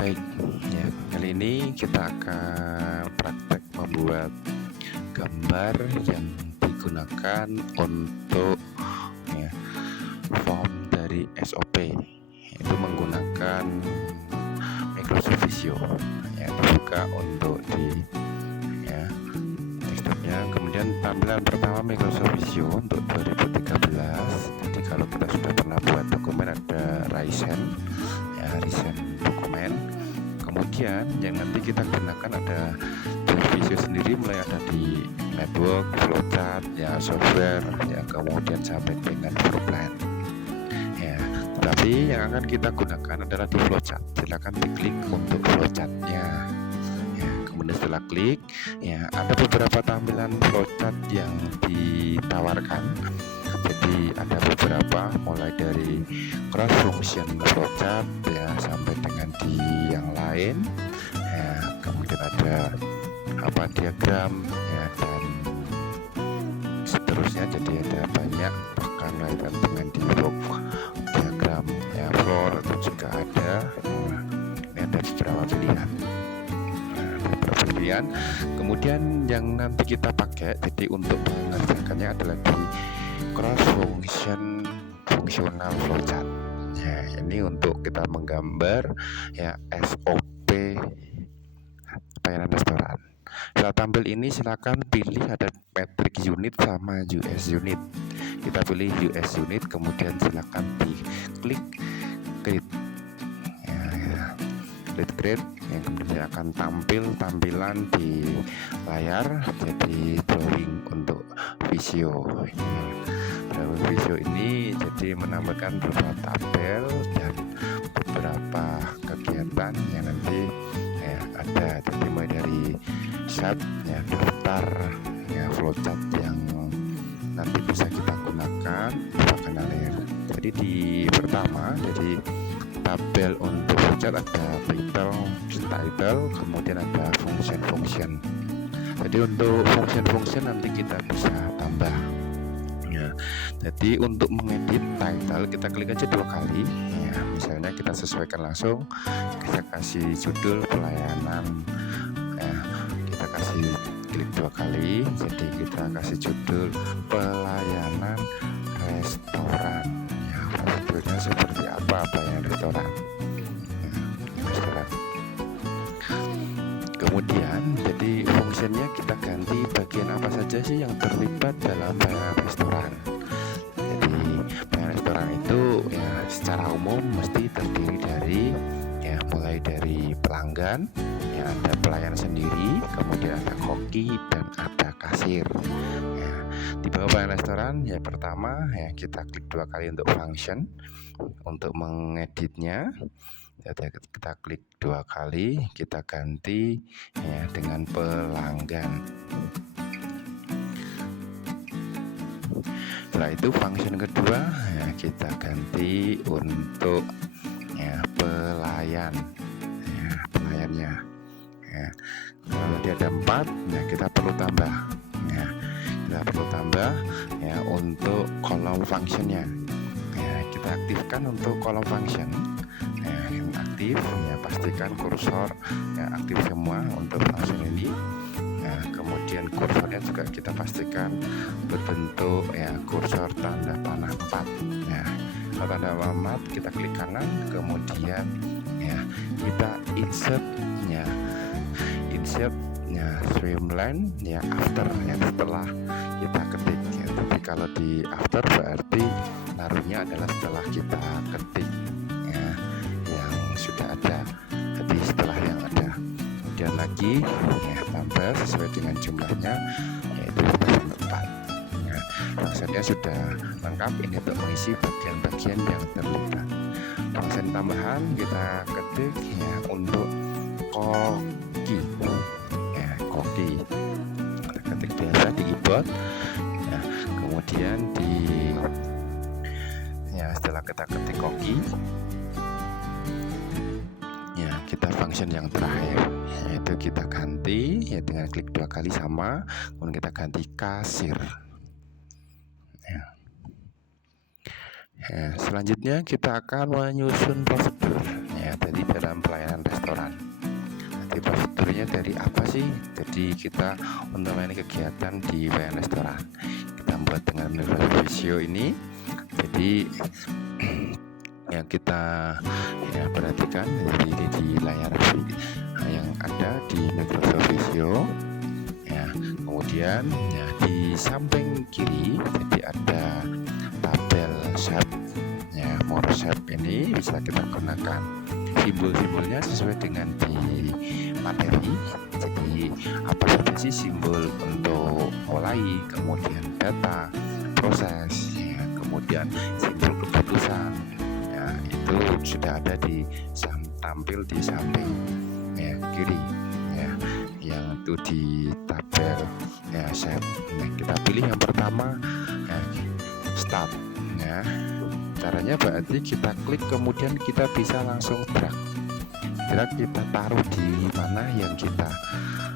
Baik, ya, kali ini kita akan praktek membuat gambar yang digunakan untuk ya, form dari SOP, yaitu menggunakan Microsoft Visio. Ya, dibuka untuk di ya, desktopnya. Kemudian tampilan pertama Microsoft Visio untuk 2013. Jadi kalau kita sudah pernah buat dokumen ada Ryzen, ya, Ryzen dokumen. Kemudian yang nanti kita gunakan ada di Visio sendiri, mulai ada di network, flowchart, ya, software, ya, kemudian sampai dengan floor plan. Ya, tetapi yang akan kita gunakan adalah di flowchart. Silakan diklik untuk flowchartnya. Ya, kemudian setelah klik, ya, ada beberapa tampilan flowchart yang ditawarkan. Jadi ada beberapa, mulai dari cross function flowchart, ya, sampai dengan di yang lain, ya, kemudian ada diagram, ya, dan seterusnya. Jadi ada banyak, bahkan kaitan dengan di diagram, ya, floor itu juga ada. Ini ada beberapa pilihan. Kemudian yang nanti kita pakai, jadi untuk mengerjakannya adalah di cross function fungsional flowchart. Ya, ini untuk kita menggambar, ya, SOP pelayanan restoran. Setelah tampil ini silakan pilih ada metric unit sama US unit. Kita pilih US unit, kemudian silakan diklik create. Create, yang kemudian akan tampil tampilan di layar. Jadi drawing untuk Visio. Drawing Visio ini jadi menambahkan beberapa tabel dan beberapa kegiatan yang nanti, ya, ada. Jadi mulai dari set, ya, daftar, ya, flowchart yang nanti bisa kita gunakan akan layar. Jadi di pertama, jadi tabel untuk flowchart ada title, kemudian ada function. Jadi untuk function nanti kita bisa tambah, ya. Jadi untuk mengedit title kita klik aja 2 kali, ya. Misalnya kita sesuaikan langsung, kita kasih judul pelayanan, ya. Kita kasih klik 2 kali, jadi kita kasih judul pelayanan restoran, ya. Judulnya seperti apa pelayanan restoran, ya, restoran. Kemudian jadi fungsinya kita ganti bagian apa saja sih yang terlibat dalam pelayanan restoran. Jadi pelayanan restoran itu, ya, secara umum mesti terdiri dari, ya, mulai dari pelanggan, ya, ada pelayan sendiri, kemudian ada koki dan ada kasir. Ya, di bawah pelayanan restoran, ya, pertama, ya, kita klik 2 kali untuk function untuk mengeditnya. Jadi kita klik 2 kali, kita ganti, ya, dengan pelanggan. Setelah itu function kedua, ya, kita ganti untuk, ya, pelayan, ya, pelayannya, ya. Kalau dia ada 4, ya, kita perlu tambah, ya, ya, untuk kolom functionnya, ya, kita aktifkan untuk kolom function, ya, yang aktif, ya, pastikan kursor, ya, aktif semua untuk function ini. Nah, kemudian kursornya juga kita pastikan berbentuk, ya, kursor tanda panah 4. Ya, kalau tanda panah 4 kita klik kanan, kemudian, ya, kita insert, ya, streamline, ya, after, ya, setelah kita ketik, ya. Tapi kalau di after berarti naruhnya adalah setelah kita ketik, ya, yang sudah ada. Jadi setelah yang ada, kemudian lagi, ya, tambah sesuai dengan jumlahnya, yaitu 4. Ya, maksudnya sudah lengkap ini untuk mengisi bagian-bagian yang terlibat. Function tambahan kita ketik, ya, untuk koki, ya, koki kita ketik biasa di keyboard, ya. Kemudian ya, setelah kita ketik koki, ya, kita function yang terakhir, yaitu kita ganti, ya, dengan klik 2 kali sama, kemudian kita ganti kasir, ya. Ya, selanjutnya kita akan menyusun prosedur, ya. jadi dalam pelayanan restoran. Jadi prosedurnya dari apa sih? Jadi kita untuk melayani kegiatan di pelayanan restoran, kita buat dengan Microsoft Visio ini. Jadi yang kita perhatikan, jadi ini di layar yang ada di Microsoft Visio ya. Kemudian ya, di samping kiri jadi ada tabel shape ya, more shape ini bisa kita gunakan simbol-simbolnya sesuai dengan di materi. Jadi apa saja sih simbol untuk mulai, kemudian data, proses ya, kemudian simbol keputusan ya, itu sudah ada di tampil di samping ya kiri ya, yang itu di tabel ya shape. Nah, kita pilih yang pertama ya, start ya. Caranya berarti kita klik, kemudian kita bisa langsung drag kita taruh di mana yang kita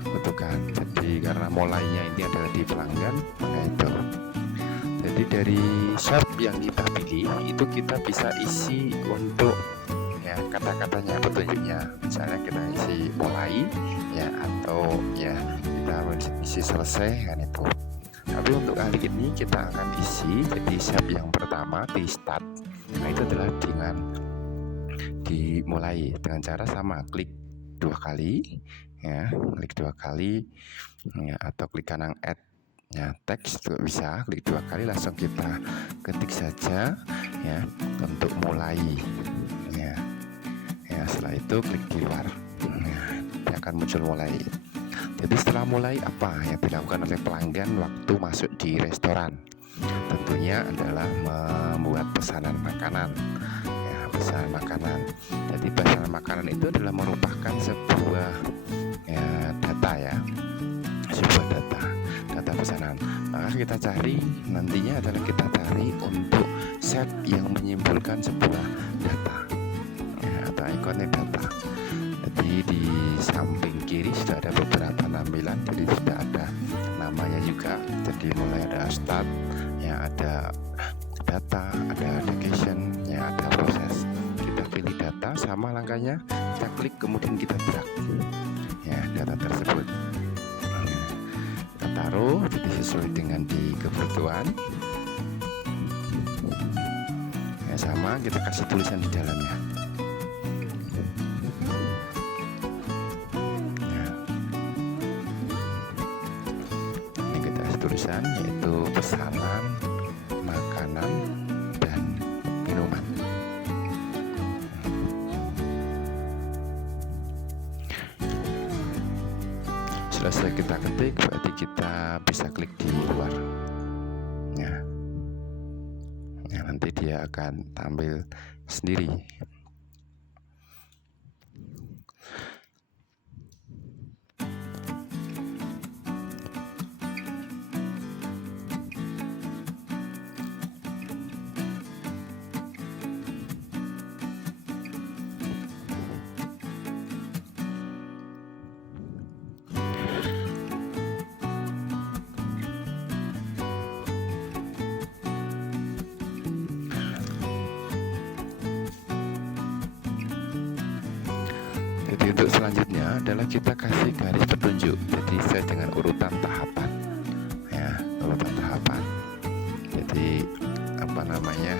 butuhkan. Jadi karena mulainya ini adalah di pelanggan, nah itu. Jadi dari shape yang kita pilih itu kita bisa isi untuk ya kata-katanya, petunjuknya. Misalnya kita isi mulai ya, atau ya kita isi selesai kan itu. Tapi untuk kali ini kita akan isi jadi shape yang pertama di start. Nah itu adalah dengan dimulai dengan cara sama, klik 2 kali ya, klik 2 kali ya, atau klik kanan add ya, teks juga bisa, klik 2 kali langsung kita ketik saja ya untuk mulai ya. Ya setelah itu klik di luar ya, dia akan muncul mulai. Jadi setelah mulai apa yang dilakukan oleh pelanggan waktu masuk di restoran? Tentunya adalah membuat pesanan makanan ya, pesanan makanan. Jadi pesanan makanan itu adalah merupakan sebuah ya, data ya, sebuah data pesanan. Maka kita cari nantinya adalah kita cari untuk set yang menyimpulkan sebuah data ya, atau ikonnya data. Jadi di samping kiri sudah ada beberapa tampilan, jadi sudah ada namanya juga. Jadi mulai ada start ya, ada data, ada location ya, ada proses. Kita pilih data, sama langkahnya kita klik, kemudian kita drag ya data tersebut kita taruh jadi sesuai dengan di kebutuhan ya, sama kita kasih tulisan di dalamnya. Tulisan yaitu pesanan makanan dan minuman. Selesai kita ketik, berarti kita bisa klik di luar ya. Ya nanti dia akan tampil sendiri. Jadi untuk selanjutnya adalah kita kasih garis petunjuk, jadi sesuai dengan urutan tahapan ya, urutan tahapan. Jadi apa namanya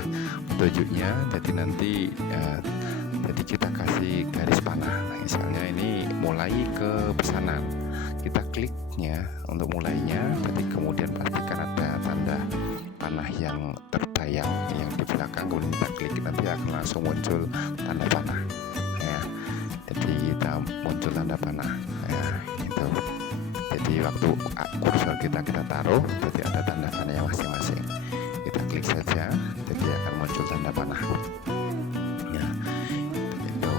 petunjuknya, jadi nanti ya, jadi kita kasih garis panah. Nah, misalnya ini mulai ke pesanan, kita kliknya untuk mulainya, jadi kemudian pastikan ada tanda panah yang terbayang yang di belakang, kemudian kita klik, nanti akan langsung muncul tanda panah ya. Jadi kita muncul tanda panah ya, itu. Jadi waktu kursor kita taruh, jadi ada tanda panahnya masing-masing. Kita klik saja, jadi akan muncul tanda panah ya, itu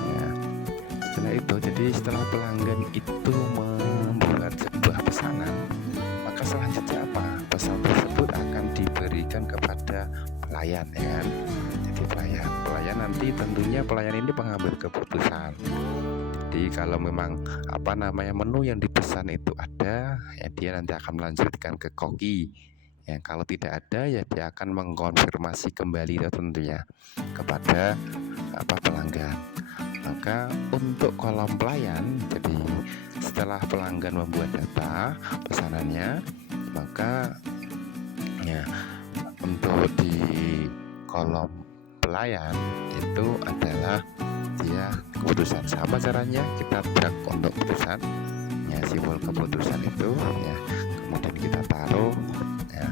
ya. Setelah itu, jadi setelah pelanggan itu membuat sebuah pesanan, maka selanjutnya apa? Pesan tersebut akan diberikan kepada pelayan ya kan. Jadi pelayan nanti tentunya pelayan ini pengambil keputusan. Jadi kalau memang apa namanya menu yang dipesan itu ada ya, dia nanti akan melanjutkan ke koki ya. Kalau tidak ada ya dia akan mengkonfirmasi kembali ya, tentunya kepada pelanggan. Maka untuk kolom pelayan, jadi setelah pelanggan membuat data pesanannya, maka ya untuk di kolom pelayan itu adalah dia keputusan. Sama caranya kita drag untuk keputusan ya, simbol keputusan itu ya, kemudian kita taruh ya,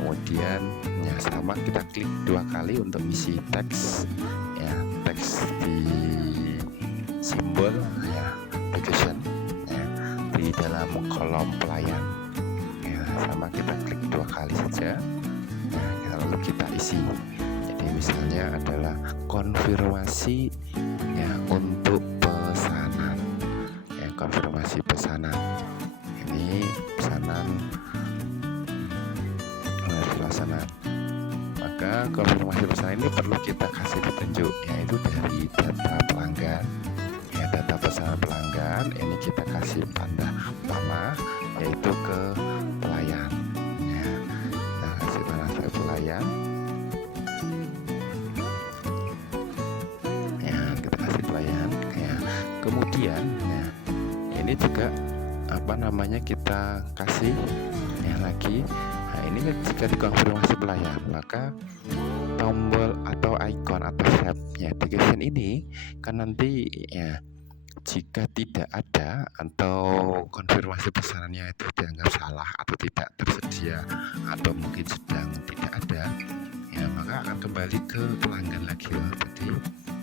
kemudian ya sama kita klik 2 kali untuk isi teks ya, teks di simbol ya location ya, di dalam kolom pelayan ya, sama kita klik 2 kali saja ya, lalu kita isi. Jadi misalnya adalah konfirmasi ya untuk pesanan ya, konfirmasi pesanan. Ini pesanan pesanan. Maka konfirmasi pesanan ini perlu kita kasih petunjuk, yaitu dari data pelanggan ya, data pesanan pelanggan ini kita kasih tanda panah yaitu ke pelayan ya, kita kasih panah ke pelayan ya, kita kasih pelayan ya. Kemudian ya, ini juga kita kasih ya lagi. Nah, ini jika dikonfirmasi pelayan, maka tombol atau icon atau tab-nya location ini kan nanti ya, jika tidak ada atau konfirmasi pesanannya itu dianggap salah atau tidak tersedia atau mungkin sedang tidak ada ya, maka akan kembali ke pelanggan lagi loh. Jadi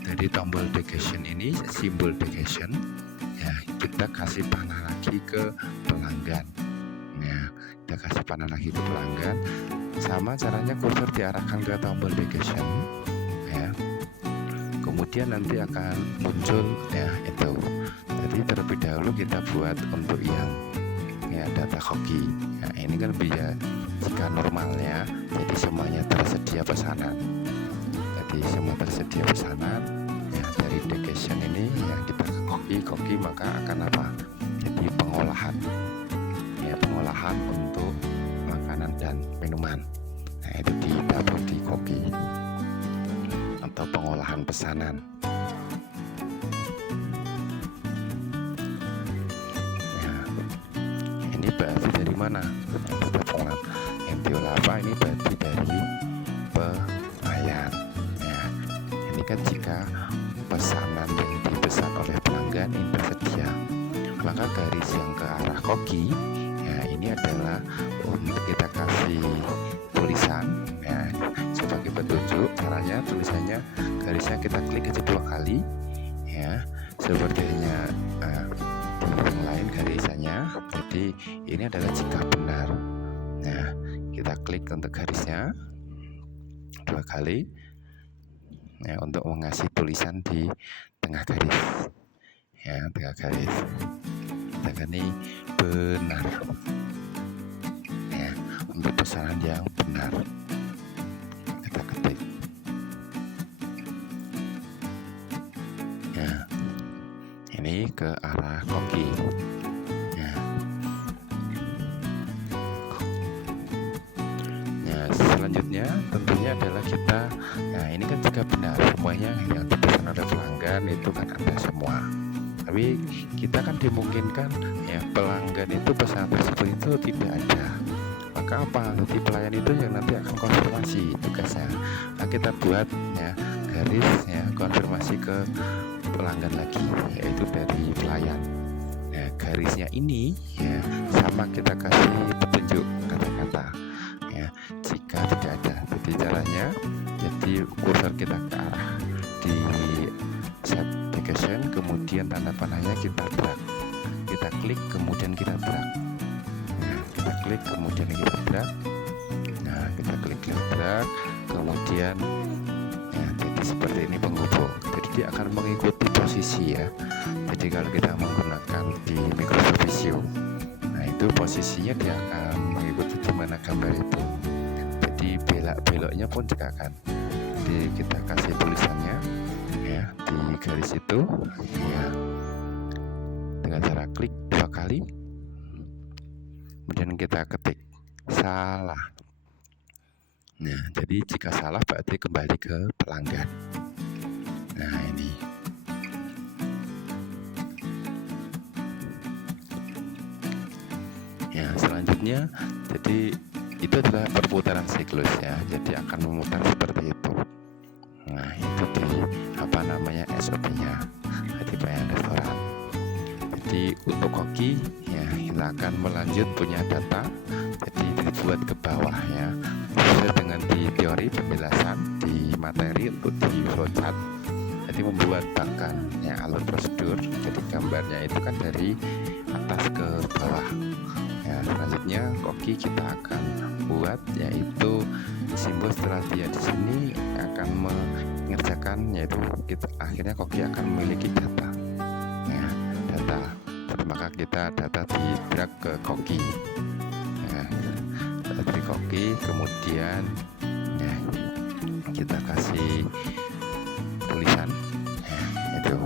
dari tombol location ini, simbol location ya, kita kasih panah lagi ke pelanggan ya, kita kasih panah lagi ke pelanggan. Sama caranya kursor diarahkan ke tombol location ya, kemudian nanti akan muncul ya itu. Jadi terlebih dahulu kita buat untuk yang ya data hoki ya, ini kan bisa jika normalnya jadi semuanya tersedia pesanan, jadi semua tersedia pesanan ya, dari location ini ya kita ke koki maka akan apa, jadi pengolahan ya, pengolahan untuk makanan dan minuman. Nah itu ditaruh di koki atau pengolahan pesanan ya. Ini berarti dari mana yang diolah apa, ini berarti dari pelayan ya. Ini kan jika pesanan yang dipesan oleh pelanggan ini tersedia, maka garis yang ke arah koki ya, ini adalah untuk kita kasih tulisan ya, sebagai petunjuk. Caranya tulisannya, garisnya kita klik aja 2 kali ya, sepertinya di yang lain garisannya. Jadi ini adalah jika benar. Nah kita klik untuk garisnya 2 kali ya, untuk mengasih tulisan di tengah garis ya, tengah garis kita ini benar ya, untuk pesanan yang benar kita ketik ya, ini ke arah koki ya. Ya selanjutnya tentunya adalah kita, nah ini kan jika benar semuanya yang dipesan oleh pelanggan itu kan ada semua, tapi kita kan dimungkinkan ya pelanggan itu pesan tersebut itu tidak ada, maka apa, jadi pelayan itu yang nanti akan konfirmasi tugasnya. Nah kita buat ya garis ya, konfirmasi ke pelanggan lagi yaitu dari pelayan. Nah garisnya ini ya sama kita kasih petunjuk kata-kata ya, jika tidak ada. Jadi caranya, jadi kursor kita ke arah di set location, kemudian tanda panahnya kita drag, kita klik kemudian kita drag. Nah kita klik kemudian kita drag, nah kita klik drag kemudian ya, jadi seperti ini penghubung. Jadi dia akan mengikuti posisi ya. Jadi kalau kita menggunakan di Microsoft Visio, nah itu posisinya dia akan mengikuti di mana gambar itu. Jadi belok-beloknya pun juga akan. Jadi kita kasih tulisannya ya di garis itu ya, dengan cara klik 2 kali, kemudian kita ketik salah. Nah jadi jika salah berarti kembali ke pelanggan. Nah ini ya, selanjutnya jadi itu adalah perputaran siklus ya, jadi akan memutar seperti itu. Nah itu di SOP-nya di pelayanan restoran. Jadi untuk koki ya, kita akan melanjut punya data, jadi dibuat ke bawah ya, sesuai dengan di teori penjelasan di materi untuk di flowchart. Jadi membuat bahkan ya alur prosedur, jadi gambarnya itu kan dari atas ke bawah ya. Selanjutnya koki kita akan buat, yaitu simbol setelah dia di sini akan mengerjakan, yaitu kita akhirnya koki akan memiliki data ya, data. Jadi maka kita data di drag ke koki ya, dari koki, kemudian ya kita kasih tulisan ya, itu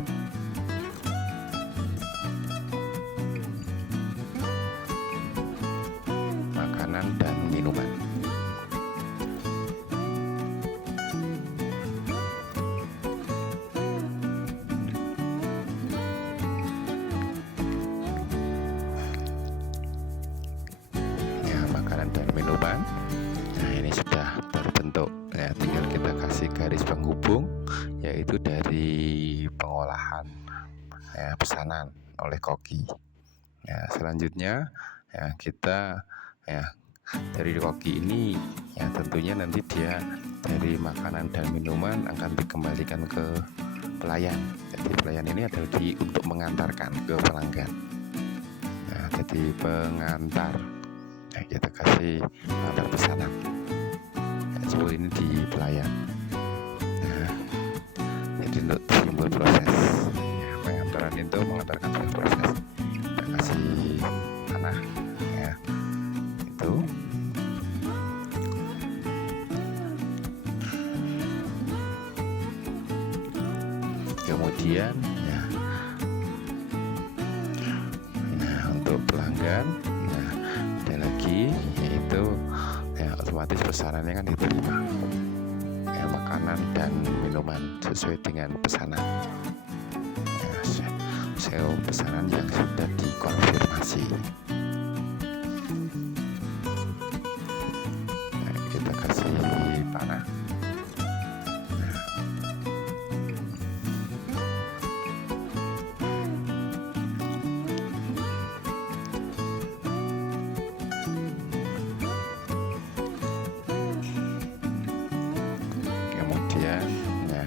makanan dan minuman. Ya, makanan dan minuman. Nah ini sudah terbentuk ya, tinggal kita kasih garis penghubung, yaitu dari pengolahan ya, pesanan oleh koki ya. Selanjutnya ya, kita ya dari koki ini ya, tentunya nanti dia dari makanan dan minuman akan dikembalikan ke pelayan. Jadi pelayan ini adalah untuk mengantarkan ke pelanggan ya, jadi pengantar ya, kita kasih pengantar pesanan ya, seperti ini di pelayan ya. Jadi untuk simbol proses ya, pengantaran itu mengantarkan proses, kita kasih tanah ya, itu kemudian ya, nah untuk pelanggan nah ada lagi, yaitu ya otomatis pesanannya kan diterima ya, makanan dan minuman sesuai dengan pesanan ya, sesuai pesanan yang sudah dikonfirmasi. Nah, kita kasih panah. Kemudian ya,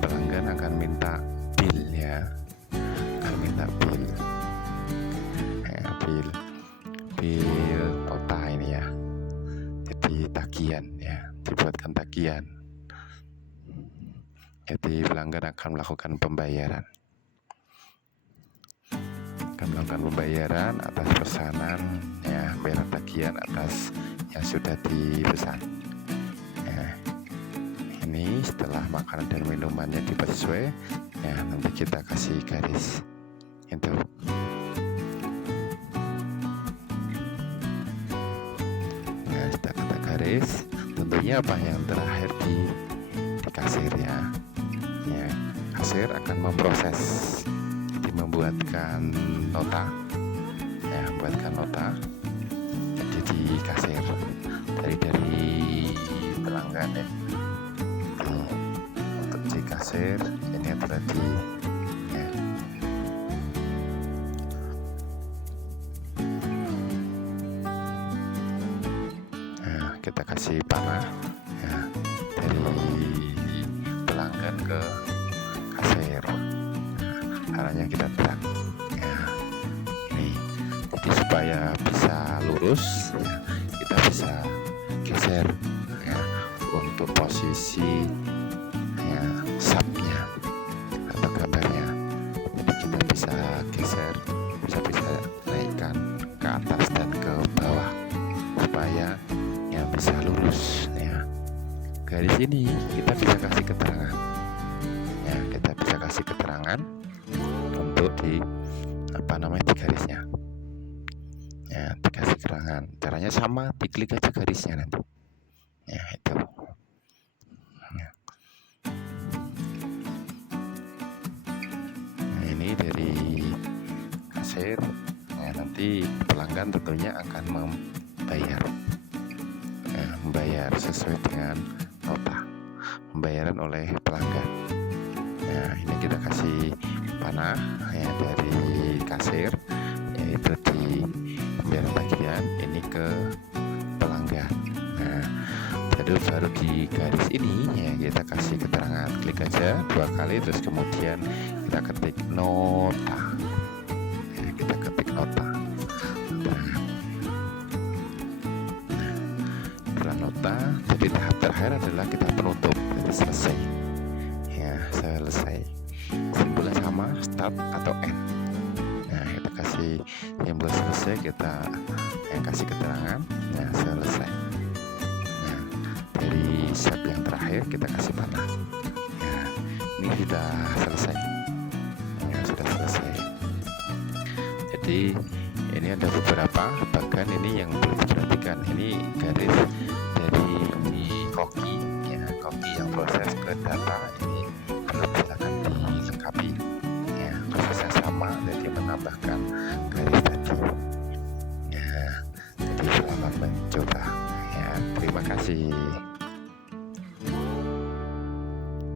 pelanggan akan minta bill ya, akan minta bill ya, bill nota ini ya, jadi tagihan ya, dibuatkan tagihan. Jadi pelanggan akan melakukan pembayaran atas pesanan ya, bayar tagihan atas yang sudah dipesan ya. Ini setelah makanan dan minumannya dibuat sesuai ya, nanti kita kasih garis itu. Nah kita kata garis, tentunya apa yang terakhir di kasir ya. Ya, kasir akan memproses, jadi membuatkan nota ya, membuatkan nota jadi di kasir dari pelanggan ya. Untuk di kasir ini adalah di ya. Nah, kita kasih panah ya, dari pelanggan ke kasir. Nah, caranya kita drag ya, ini jadi supaya bisa lurus ya, kita bisa geser ya, untuk posisi ya, subnya atau gambarnya. Jadi kita bisa geser, bisa naikkan ke atas dan ke bawah supaya ya bisa lurus ya. Garis ini kita bisa kasih keterangan ya, kita bisa kasih keterangan untuk di di garisnya ya, dikasih keterangan. Caranya sama, diklik aja garisnya nanti ya, itu ya. kasir. Nah, nanti pelanggan tentunya akan membayar, membayar sesuai dengan nota pembayaran oleh pelanggan. Nah, ini kita kasih panah ya dari kasir, yaitu di pembayaran tagihan ini ke pelanggan. Nah, baru di garis ini ya kita kasih keterangan, klik aja 2 kali terus kemudian kita ketik nota. Ya, kita ketik nota. Setelah nota, jadi tahap terakhir adalah kita penutup, jadi selesai. Ya, selesai. Simbolnya sama, start atau end. Nah, kita kasih simbol selesai, kita yang kasih keterangan. Nah, selesai. Nah, dari step yang terakhir kita kasih panah. Ya, ini sudah selesai. Ya, sudah selesai. Jadi ini ada beberapa bagian ini yang perlu diperhatikan. Ini garis dari koki ya, koki yang proses ke data